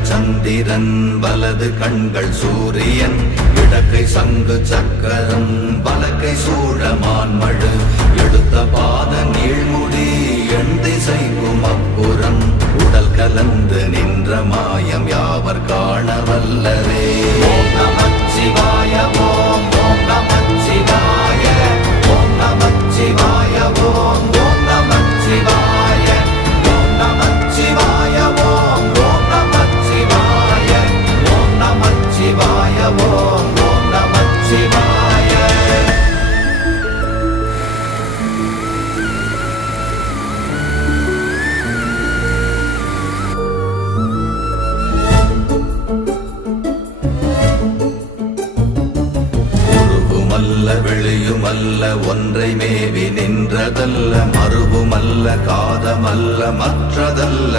இடங்கள் சந்திரன் வலது கண்கள் சூரியன் இடக்கை சங்கு சக்கரம் வலக்கை சூழமான்மழு எடுத்த பாத நீழ்முடி எண் திசைக்கும் அப்புறம் உடல் கலந்து நின்ற மாயம் யாவர் காண வல்லரே. ஓம் நமச்சிவாய ஓம் ஓம் நமச்சிவாய ஓம் நமச்சிவாய ஓம் ஓம் நமச்சிவாய ஓம் நமச்சிவாய ஓம் ஓம் நமச்சிவாய ஓம் நமச்சிவாய ஓம் ஓம் நமச்சிவாய. வெளியுமல்ல ஒன்றை மேவி நின்றதல்ல மறுவுமல்ல காதமல்ல மற்றதல்ல